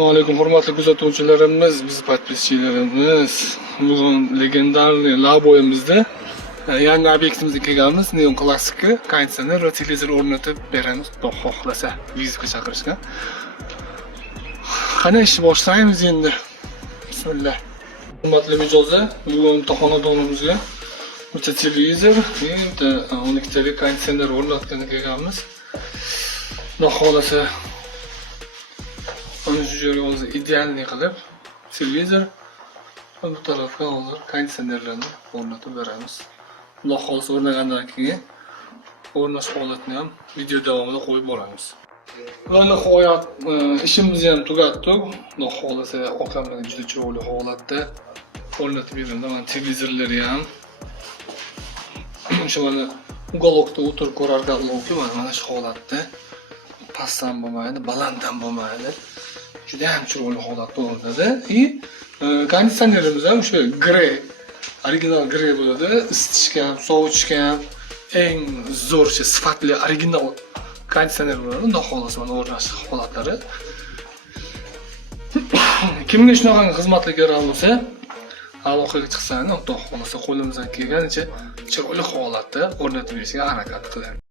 Assalomu alaykum hurmatli kuzatuvchilarimiz, biz podpischilarimiz. Bugun legendarniy laboyimizda yangi obyektimizga kelganmiz. Neon klassiki konditsioner va televizor o'rnatib beramiz. Xudo xohlasa vizitga chaqirishgan. Qani ishni boshlaymiz endi. Bismillah. Hurmatli mijozlar, bugun xonadonimizga bitta televizor, endi 12 talik konditsioner o'rnatgani kelganmiz. Xudo xohlasa ana shu joyga idealniy qilib televizor va bu tarafga hozir konditsionerlarni o'rnatib beramiz. Xudo xohlasa o'rnagandan keyin o'rnash holatini ham video davomida qo'yib boramiz. Va nihoyat ishimizni ham tugatdik. Xudo xohlasa oqamdan juda chiroyli holatda o'rnatib berildi. Mana televizorlari ham o'sha mana uголокda o'tirib ko'rarkanlarki, mana shu holatda past ham bo'lmaydi, baland ham bo'lmaydi. Juda ham chiroyli holatda o'rnadi. Konditsionerimiz ham o'sha grey, original grey bo'ladi. Isitishga ham, sovutishga ham eng zo'r sifatli original konditsioner bo'ladi. Xudo xohlasa mana o'rnash holatlari. Kimga shunaqa xizmatlar kerak bo'lsa, aloqaga chiqsangiz, Xudo xohlasa qo'limizdan kelganicha chiroyli holatda o'rnatib berishga harakat qilamiz.